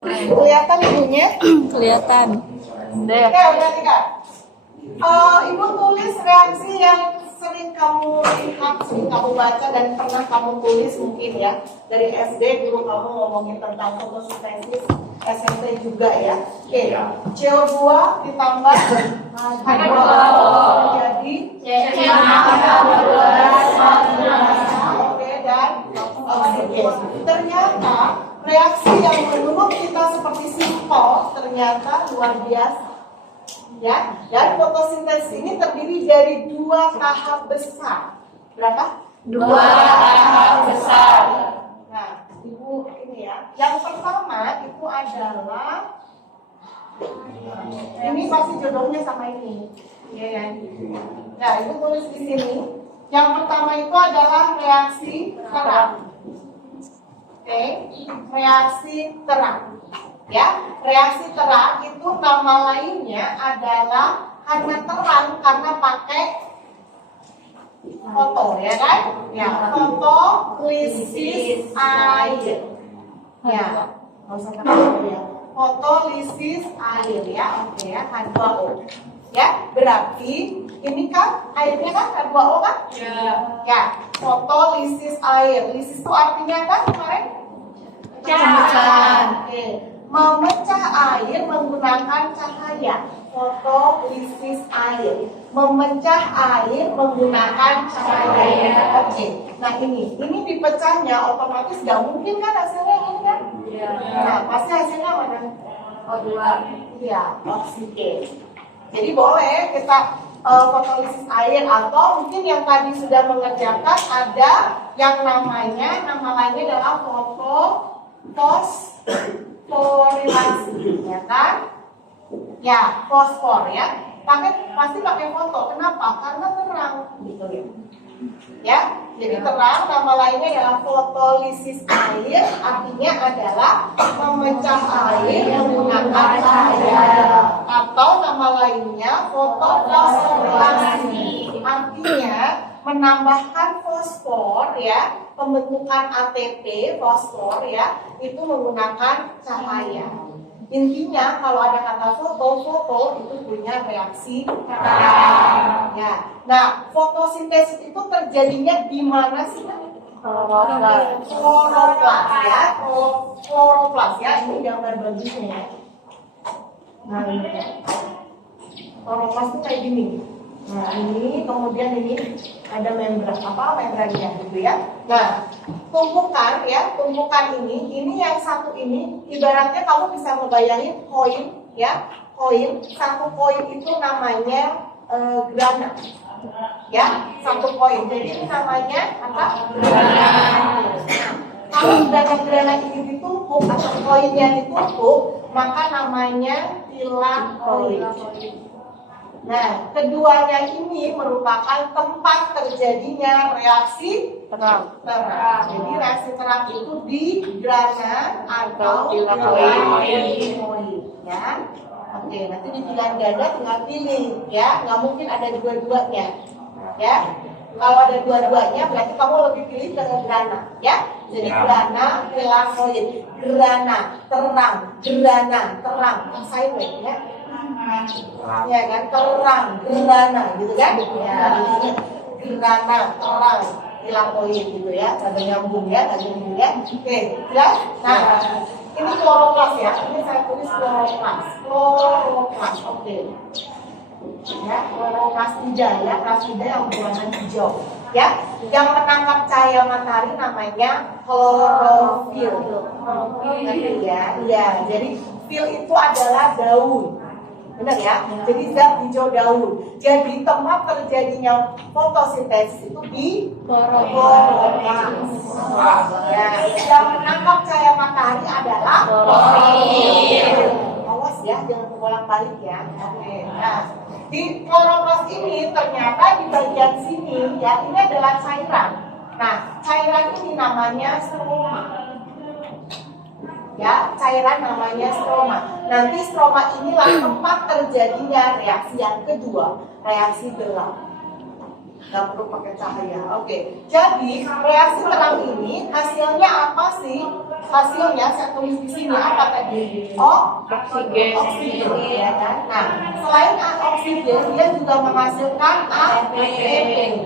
Kelihatan ibunya? Kelihatan. Oke, udah tiga. Ibu tulis reaksi yang sering kamu lihat, sering kamu baca dan pernah kamu tulis mungkin ya. Dari SD dulu kamu ngomongin tentang fotosintesis, SMP juga ya. Oke, CO2 ditambah H2O menjadi CO2. Oke, dan oksigen. Ternyata reaksi yang menurut kita seperti simpel ternyata luar biasa. Ya, dan fotosintesis ini terdiri dari dua tahap besar. Berapa? Dua tahap besar. Nah, ibu ini ya. Yang pertama itu adalah ini pasti jodohnya sama ini. Ya, ya. Nah, ibu tulis di sini. Yang pertama itu adalah reaksi terang. Oke, reaksi terang. Ya, reaksi terang itu nama lainnya adalah karena terang karena pakai foto, ya kan? Ya, fotolisis air. Ya, nggak usah pakai ya. Fotolisis air ya, oke ya, H2O. Ya, berarti ini kan airnya kan H2O kan? Ya. Ya, fotolisis air. Lisis itu artinya apa kemarin? Pemecah. Oke. Memecah air menggunakan cahaya. Fotolisis air. Memecah air menggunakan cahaya. Oke. Nah ini dipecahnya otomatis nggak mungkin kan hasilnya ini kan? Iya. Nah pasti hasilnya mana? O2. Iya, oksigen. Jadi boleh kita fotolisis air atau mungkin yang tadi sudah mengerjakan ada yang namanya nama lainnya adalah fosforilasi, ya kan? Ya, fosfor ya. Pasti pakai foto. Kenapa? Karena terang gitu ya. Ya, jadi terang nama lainnya adalah fotolisis air, artinya adalah memecah air menggunakan cahaya. Atau nama lainnya fotofosforilasi, artinya menambahkan fosfor ya, pembentukan ATP fosfor ya, itu menggunakan cahaya. Intinya kalau ada kata foto itu punya reaksi terang. Ya. Nah, fotosintesis itu terjadinya di mana sih? Kloroplas ya, kloroplas ya. Ini gambar bagusnya ya. Nah, ini. Kloroplas itu kayak gini. Nah, ini kemudian ini ada membrannya gitu ya. Nah, tumpukan ini yang satu ini ibaratnya kamu bisa ngebayangin koin ya, satu koin itu namanya grana ya, satu koin. Jadi ini namanya apa? Grana. Kalau grana ini ditumpuk atau koinnya ditumpuk, maka namanya pilar koin. Nah, keduanya ini merupakan tempat terjadinya reaksi terang. Jadi reaksi terang itu di grana atau di koin. Ya. Oke, nanti di pilihan ganda tinggal pilih ya. Nggak mungkin ada dua-duanya. Ya. Kalau ada dua-duanya berarti kamu lebih pilih ke grana, ya. Jadi grana, pilar koin, grana, terang, silent ya. Ya kan, terang, grana gitu kan? Ya, grana, terang, pilar koin gitu ya. Ada nyambung ya, Oke, jelas? Nah, ini kloroplas ya. Ini saya tulis kloroplas. Oke. Ya, kloroplas ya, plasida yang berwarna hijau. Ya, yang menangkap cahaya matahari namanya klorofil. Ya, jadi fil itu adalah daun. Benar ya? Jadi zat hijau daun. Jadi tempat terjadinya fotosintesis itu di kloroplas. Ya, yang menangkap cahaya matahari adalah klorofil. Awas ya, jangan bolak-balik ya. Oke. Nah, di kloroplas ini ternyata di bagian sini ya, ini adalah cairan. Nah, cairan ini namanya stroma. Ya, cairan namanya stroma. Nanti stroma inilah tempat terjadinya reaksi yang kedua, reaksi gelap. nggak perlu pakai cahaya. Oke, jadi reaksi terang ini hasilnya apa sih? Hasilnya saya tulis di sini apa tadi? Oksigen. Oksigen, ya kan? Nah, selain oksigen, dia juga menghasilkan ATP.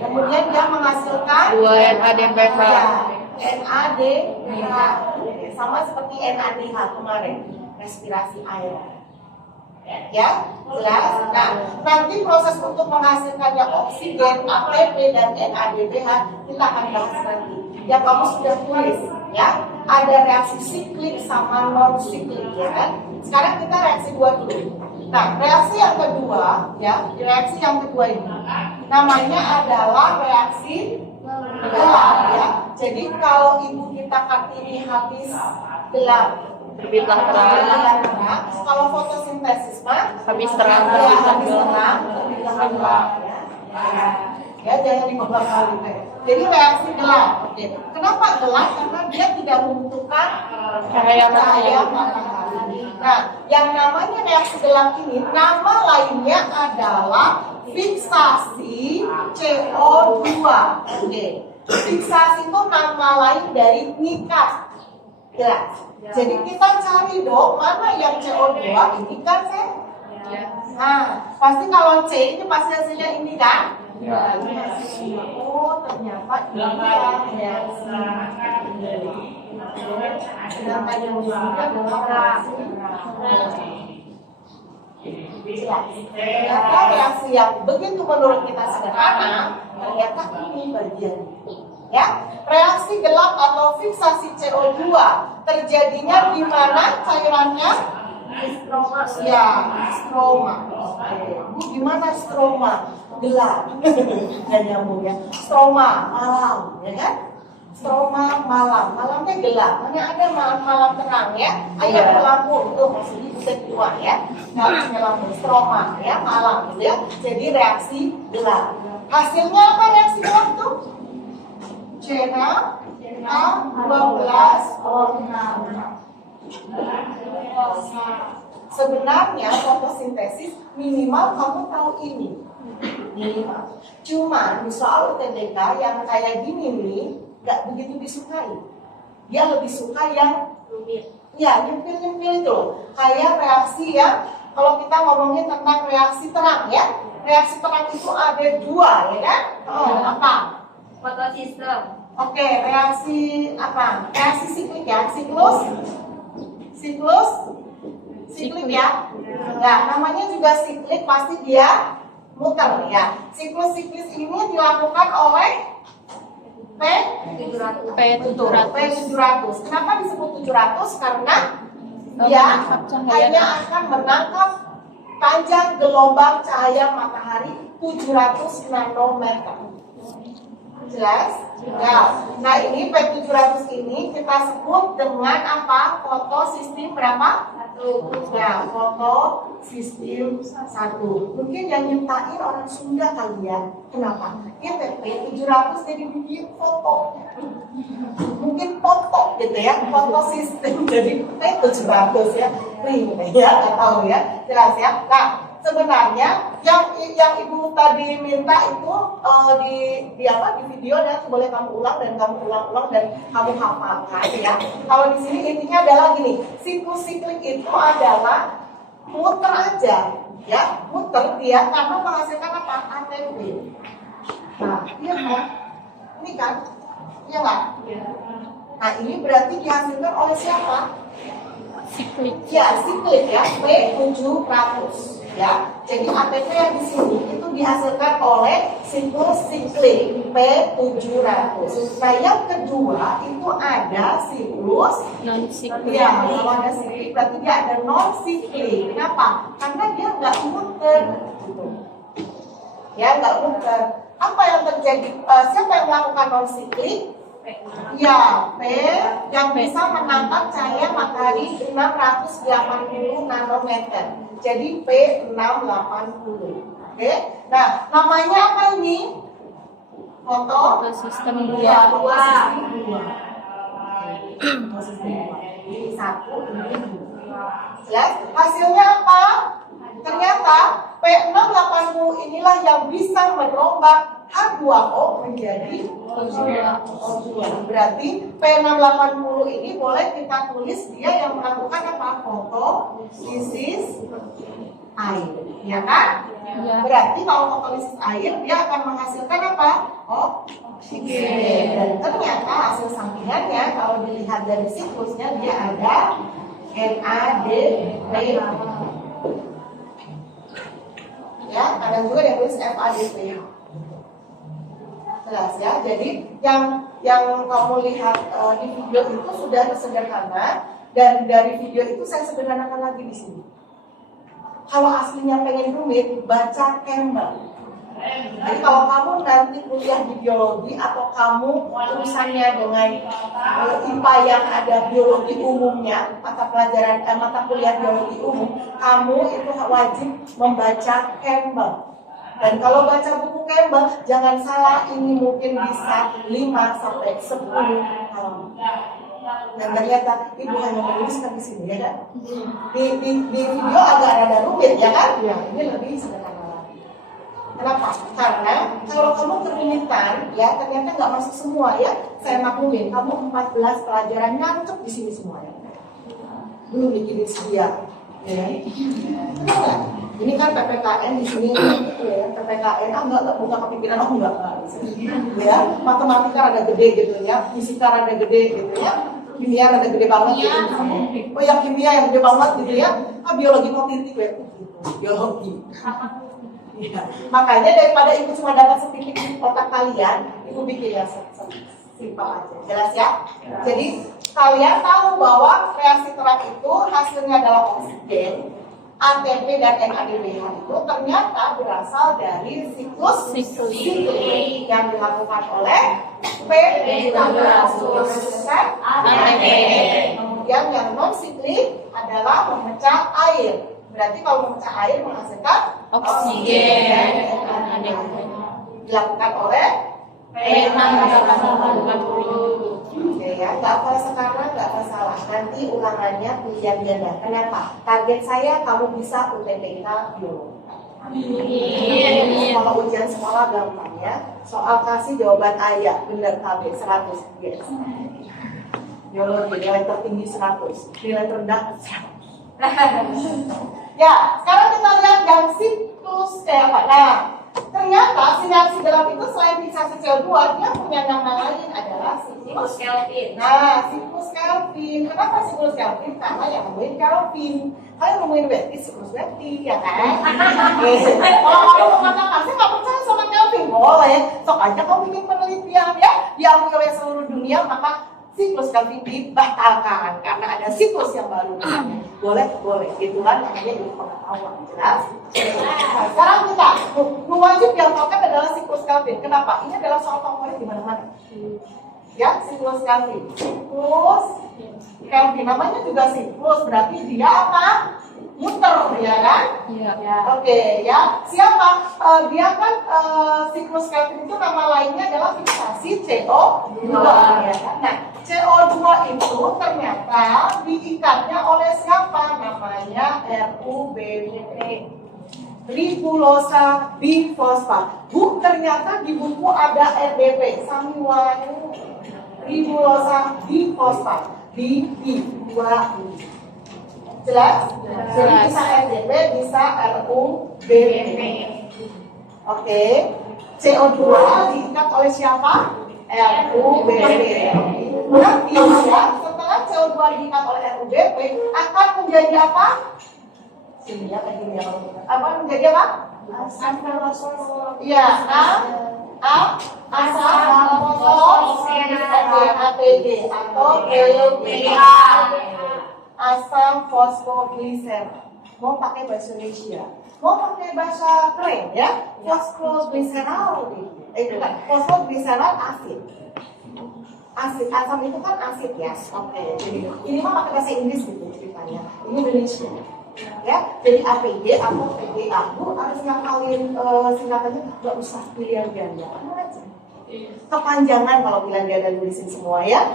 Kemudian dia menghasilkan 2 NADPH. NADPH. Sama seperti NADH kemarin, respirasi air. Ya, jelas. Nah, nanti proses untuk menghasilkannya oksigen, ATP dan NADPH kita akan bahas nanti. Yang kamu sudah tulis, ya. Ada reaksi siklik sama non siklik, ya kan? Sekarang kita reaksi dua dulu. Nah, reaksi yang kedua, ya, reaksi yang kedua ini namanya adalah reaksi gelap, ya. Jadi kalau ibu kita Kartini habis gelap, Terbitlah terang. kalau fotosintesis mah Habis terang, ya, terbitlah habis gelap. terang, terbitlah gelap, ya, jangan diubah kali teh. Jadi reaksi gelap. Oke. Kenapa gelap? Karena dia tidak membutuhkan Cahaya cahaya matahari. matahari. Nah, yang namanya reaksi gelap ini nama lainnya adalah fiksasi CO2. Oke. Fiksasi itu nama lain dari nikat. Jelas. Jadi kita cari dong mana yang CO2 ini kan saya. Nah, pasti kalau C ini pasti hasilnya ini kan? Ya. Ini hasilnya. Oh, ternyata ini yang reaksi. Sedangkan yang di sini adalah reaksi. Jelas. Ternyata reaksi yang begitu menurut kita sederhana, ternyata ini bagian. Ya, reaksi gelap atau fiksasi CO2 terjadinya di mana cairannya? Stroma. Ya, stroma. Bu, gimana stroma? Gelap. Nggak nyambung ya. Stroma malam, ya kan? Stroma malam, malamnya gelap. Hanya ada malam terang ya. Ayo lampu itu maksudnya bisa keluar ya. Nggak punya lampu stroma ya malam gitu ya. Jadi reaksi gelap. Hasilnya apa reaksi gelap tuh? Cena A12O6. Sebenarnya fotosintesis minimal kamu tahu ini. Minimal. Cuma di soal UTBK yang kayak gini nih nggak begitu disukai. Dia lebih suka yang rumit. Ya, nyempil-nyempil itu. Kayak reaksi yang kalau kita ngomongin tentang reaksi terang ya. Reaksi terang itu ada dua ya kan? Oh, apa? Fotosistem. Oke, reaksi apa? Reaksi siklik ya, siklik ya. Nah, namanya juga siklik pasti dia muter ya. Siklus ini dilakukan oleh P700. Kenapa disebut 700? Karena dia hanya akan menangkap panjang gelombang cahaya matahari 700 nanometer. Jelas? Ya. Nah, ini P700 ini kita sebut dengan apa? Fotosistem berapa? Ya, fotosistem 1. Mungkin yang nyiptain orang Sunda kali ya. Kenapa? Ini P700 jadi bikin foto. Mungkin foto gitu ya, fotosistem jadi P700 ya. Nih, ya, nggak tahu ya. Jelas ya. Nah, sebenarnya yang ibu tadi minta itu di video ya, boleh kamu ulang dan kamu ulang dan kamu hafalkan ya. Kalau di sini intinya adalah gini, siklus siklik itu adalah muter aja ya, muter dia karena menghasilkan apa? ATP. Nah, iya kan? Ini kan? Iya nggak? Nah, ini berarti dihasilkan oleh siapa? Siklik. Ya, siklik ya, P700 ya. Jadi ATP yang di sini itu dihasilkan oleh siklus siklik P700. Nah, yang kedua itu ada siklus Non siklik. ya. Kalau ada siklik berarti dia ada non siklik. Kenapa? Karena dia nggak muter. Gitu. Ya, nggak muter. Apa yang terjadi? Siapa yang melakukan non siklik? Ya, P yang bisa menangkap cahaya matahari 680 nanometer. Jadi P680. Oke. Nah, namanya apa ini? Fotosistem 2. Ya, fotosistem 2. Fotosistem 2. Ini 1, ini 2. Ya, hasilnya apa? Ternyata P680 inilah yang bisa merombak H2O menjadi O2. Berarti P680 ini boleh kita tulis dia yang melakukan apa? Fotolisis air, ya kan? Ya. Berarti kalau fotolisis air dia akan menghasilkan apa? Oksigen. Dan ternyata hasil sampingannya kalau dilihat dari siklusnya dia ada NADPH. Ya, kadang juga yang tulis FADPH. Jelas ya. Jadi yang kamu lihat di video itu sudah sederhana, dan dari video itu saya sederhanakan lagi di sini. Kalau aslinya pengen rumit, baca Campbell. Jadi kalau kamu nanti kuliah di biologi atau kamu urusannya dengan IPA yang ada biologi umumnya, mata kuliah biologi umum, kamu itu wajib membaca Campbell. Dan kalau baca buku Campbell, jangan salah, ini mungkin bisa 5 sampai 10 halaman. Dan ternyata ibu hanya menuliskan di sini, ya kan? Di video agak rada rumit, ya kan? Ya, ini lebih sederhana. Kenapa? Karena kalau kamu kerumitan, ya ternyata nggak masuk semua, ya. Saya maklumin, kamu 14 pelajaran nyancep di sini semua, ya. Belum bikin sedia, ya. Kenapa? Ini kan PPKN di sini, ya. PPKN, enggak bukan kepikiran, enggak. Ya, matematika rada gede gitu, ya. Fisika rada gede gitu, ya. Kimia rada gede banget gitu. Oh yang kimia yang gede banget gitu, ya. Biologi mau titik, ya. Biologi. Ya. Makanya daripada ibu cuma dapat sedikit di otak kalian, ibu bikin yang simpel aja. Jelas ya? Jadi kalian tahu bahwa reaksi terang itu hasilnya adalah oksigen, ATP dan NADPH itu ternyata berasal dari siklus siklik yang dilakukan oleh P16 ATP. Kemudian yang non siklik adalah memecah air. Berarti kalau memecah air menghasilkan Oksigen. dilakukan oleh P680. Oke ya, nggak apa sekarang nggak masalah. Nanti ulangannya pilihan ganda. Kenapa? Target saya kamu bisa UTBK biologi. Kalau ujian sekolah gampang ya. Soal kasih jawaban ayat benar KB 100 yes. Biologi nilai tertinggi 100, nilai terendah 100. Ya, sekarang kita lihat yang siklus apa? Nah, ternyata sinyal dalam itu selain fiksasi CO2 dia punya nama lain adalah siklus Kelvin. Nah, siklus Kelvin. Kenapa siklus Kelvin? Karena yang nemuin Kelvin. Kalian nemuin Wetty, siklus Wetty, ya kan? Kalau kamu mengatakan saya nggak percaya sama Kelvin, boleh. Sok aja kamu bikin penelitian ya, diakui oleh seluruh dunia, maka siklus Kelvin dibatalkan karena ada siklus yang baru. Boleh, gitu kan? Namanya ilmu pengetahuan, jelas. Nah, sekarang kita wajib dihafalkan adalah siklus Kelvin. Kenapa? Ini adalah soal favorit di mana-mana. Ya, siklus Kelvin. Siklus Kelvin namanya juga siklus, berarti dia apa? Muter, ya kan? Iya. Oke, ya. Siapa? Dia kan siklus Kelvin itu nama lainnya adalah fiksasi CO2, ya kan? Nah, CO2 itu ternyata diikatnya oleh siapa? Namanya RUBP, ribulosa bifosfat. Bu, ternyata di buku ada RDP, Samiwayu ribulosa bifosfat, BB2. Jelas? Jadi bisa RDP, bisa RUBP. Oke. CO2 diikat oleh siapa? RUBP. Berarti ya, setelah CO2 diikat oleh RUBP akan menjadi apa? Sini ya, kayak gini ya. Apa menjadi apa? Asam fosfor. Iya, asam fosfor APG atau PDA. Asam fosfogliser. Mau pakai bahasa Indonesia, mau pakai bahasa keren ya, fosfogliseral. Fosfogliseral asid. Asam itu kan asid ya. Oke. Jadi ini mah pakai bahasa Inggris gitu ceritanya. Ini Indonesia. Ya, jadi APG atau PDA. Bu harus ngapalin singkatannya, nggak usah pilihan ganda. Kepanjangan kalau pilihan ganda nulisin semua ya.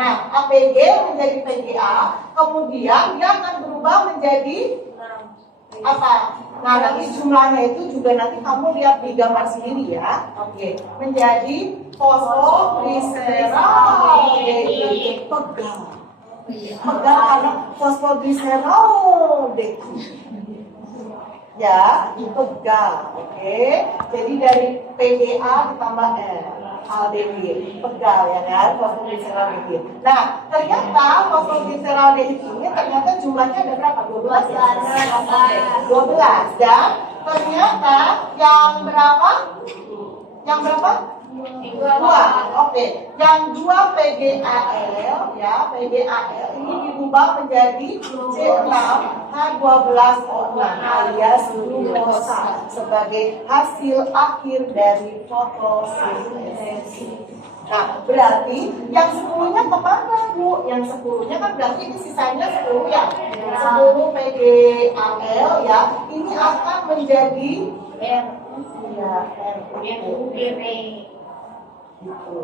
Nah, APG menjadi PDA, kemudian dia akan berubah menjadi apa? Nah, nanti jumlahnya itu juga nanti kamu lihat di gambar sendiri ya. Oke, menjadi fosfoglyceraldehyde. Pegal. Pegal karena fosfoglyceraldehyde. Ya, pegal. Oke. Jadi dari PDA ditambah aldehyde, pegal ya kan, fosfoglyceraldehyde. Nah, ternyata fosfoglyceraldehyde ini ternyata jumlahnya ada berapa? 12 ya? 12 dan ternyata yang berapa? Yang berapa? Dua. Oke. Yang 2 PDAL ya, PDAL ini diubah menjadi C6H12O6 alias glukosa sebagai hasil akhir dari fotosintesis. Nah, berarti yang 10-nya kemana, Bu? Yang 10-nya kan berarti ini sisanya 10 ya. 10 PDAL ya. Ini akan menjadi RUBP. Gitu.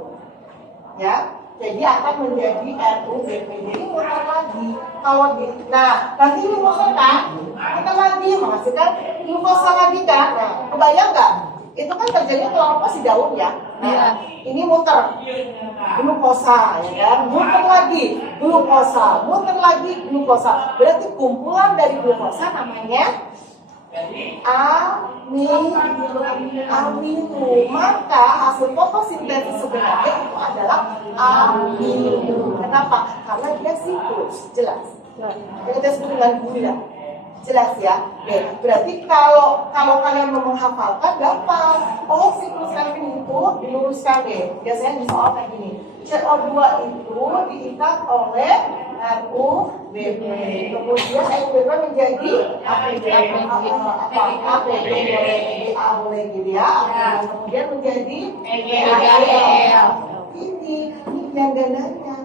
Ya, jadi akan menjadi RUBP. Jadi muter lagi. Kalau nah, nanti ini muter kan? Muter lagi menghasilkan glukosa lagi kan? Nah, kebayang nggak? Itu kan terjadi kalau apa sih daun ya? Nah, ini muter glukosa ya kan? Muter lagi glukosa, muter lagi glukosa. Berarti kumpulan dari glukosa namanya amino. Maka hasil fotosintesis sebenarnya itu adalah amino. Kenapa? Karena dia siklus, jelas. Yang kita sebut dengan gula. Jelas ya. Berarti kalau kalian mau menghafalkan gampang. Oh, siklus Calvin itu diluruskan deh. Biasanya di soal kayak gini. CO2 itu diikat oleh RUBP. Kemudian RUBP menjadi APDA boleh gitu ya. Kemudian menjadi PDAL. Ini yang gandanya.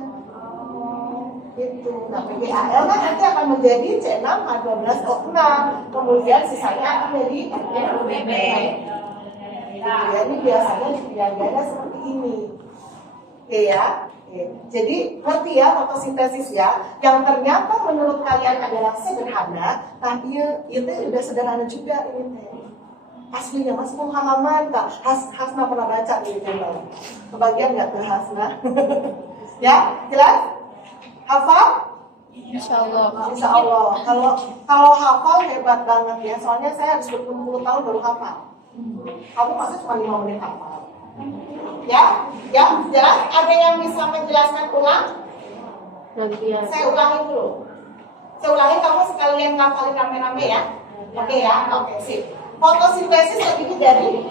Itu. Nah, PDAL kan nanti akan menjadi C6H12O6. Kemudian sisanya akan menjadi RUBP. Ini biasanya di pilihan ganda seperti ini. Oke ya. Jadi ngerti ya fotosintesis ya, yang ternyata menurut kalian adalah sederhana, tapi itu udah sederhana juga ini. Aslinya masih mau halaman tak? Hasna pernah baca ini contoh. Kebagian nggak tuh Hasna? Ya, jelas? Hafal? Insya Allah. Insya Allah. Kalau hafal hebat banget ya, soalnya saya harus berpuluh-puluh tahun baru hafal. Kamu masa cuma 5 menit hafal? Ya, jelas. Ada yang bisa menjelaskan ulang? Saya ulangi dulu. Saya ulangi, kamu sekalian ngafalin rame-rame ya. Oke ya, oke sip. Fotosintesis terdiri dari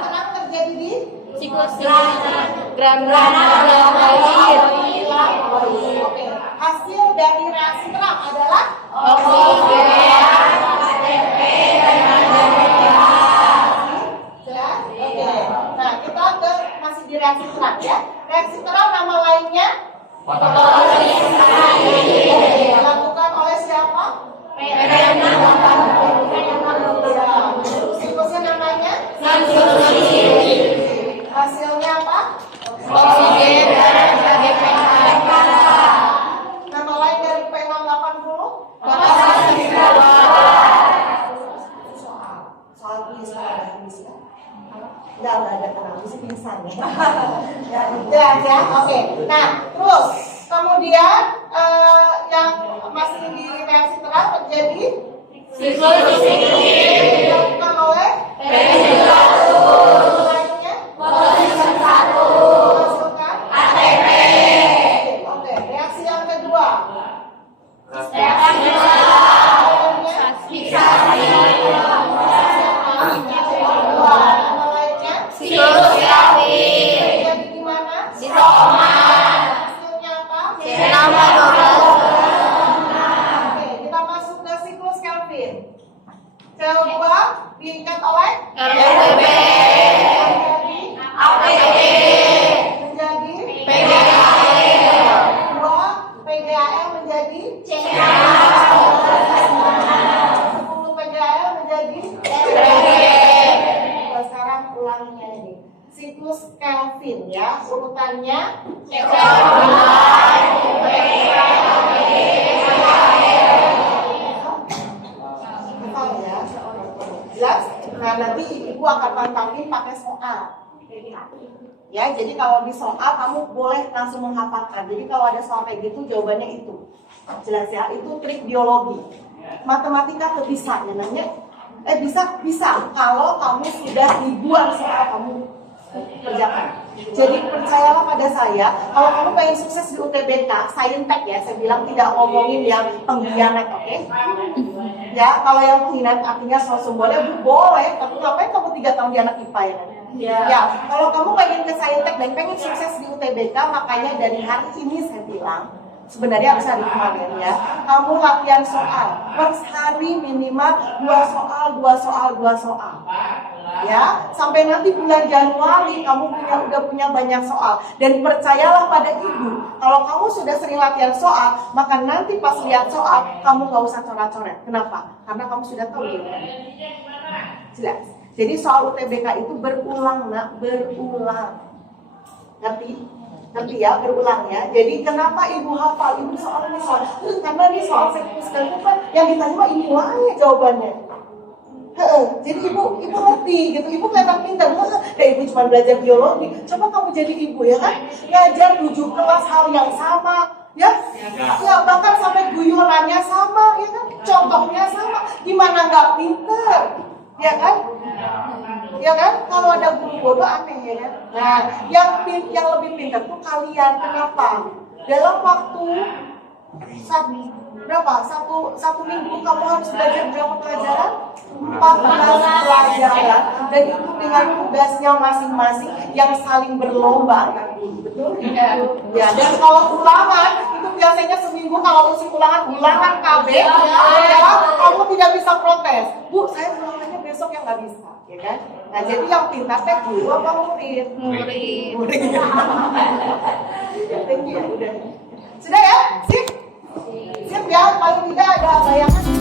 sekarang terjadi di Siklus gram-gram air. Oke. Hasil dari reaksi terang adalah Oksigen. jelas? Oke. Nah, kita masih di reaksi terang ya. Reaksi terang nama lainnya dilakukan oleh siapa? Siklusnya namanya? Hasilnya apa? Oksigen sebagai pH. Nama lain dari P680? Soal kuis ada kuis ya? Enggak ada kenal, bisa pingsan ya. Jelas ya, oke. Nah, terus kemudian yang masih di reaksi terang terjadi Siklus dilakukan oleh lainnya menghasilkan ATP. Oke, reaksi yang kedua nama lainnya Siklus Calvin. terjadi di mana? Di soma. Hasilnya apa? Oke, kita masuk ke siklus Calvin. CO2 diikat oleh RUBP. APD. menjadi PDAL. 2 PDAL menjadi 10 PDAL menjadi RUBP. Sekarang ulanginya ini. siklus Kelvin ya, urutannya hafal ya, jelas. Nah nanti ibu akan pantangin pakai soal. Ya, jadi kalau di soal kamu boleh langsung menghafalkan. Jadi kalau ada soal kayak gitu jawabannya itu. Jelas ya, itu trik biologi. Matematika tuh bisa ya namanya. Bisa kalau kamu sudah ribuan soal kamu kerjakan. Jadi percayalah pada saya, kalau kamu pengen sukses di UTBK, Saintek ya, saya bilang tidak ngomongin yang pengkhianat, oke? Ya, kalau yang pengkhianat artinya sosum boleh, boleh, tapi ngapain kamu 3 tahun di anak IPA ya? Ya, kalau kamu pengen ke Saintek dan pengen sukses di UTBK, makanya dari hari ini saya bilang, sebenarnya harus hari kemarin ya, kamu latihan soal per hari minimal 2 soal ya, sampai nanti bulan Januari kamu udah punya banyak soal. Dan percayalah pada ibu, kalau kamu sudah sering latihan soal, maka nanti pas lihat soal kamu gak usah coret-coret. Kenapa? Karena kamu sudah tahu jawabannya. Jelas. Jadi soal UTBK itu berulang nak, berulang. Ngerti ya, berulang ya. Jadi kenapa ibu hafal? Ibu soal ini soal. Karena ini soal siklus Kelvin kan yang ditanya ini banyak jawabannya. Jadi ibu ngerti gitu, ibu kelihatan pintar. Ibu cuma belajar biologi. Coba kamu jadi ibu ya kan, ngajar 7 kelas hal yang sama, ya bahkan sampai guyonannya sama, ya kan, contohnya sama. Gimana nggak pintar, ya kan? Ya kan, kalau ada guru bodoh aneh ya kan. Nah, yang lebih pintar tuh kalian. Kenapa? Dalam waktu satu minggu kamu harus belajar berapa pelajaran? 14 pelajaran, dan itu dengan tugasnya masing-masing yang saling berlomba kan? Betul? Ya, dan kalau ulangan itu biasanya seminggu, kalau usia ulangan KB ya, kamu tidak bisa protes. Bu, saya ulangannya besok yang nggak bisa, ya kan? Nah, jadi yang pintar teh guru apa murid? Murid. Thank you, udah. Sudah ya? Sip ya, paling tidak ada bayangan.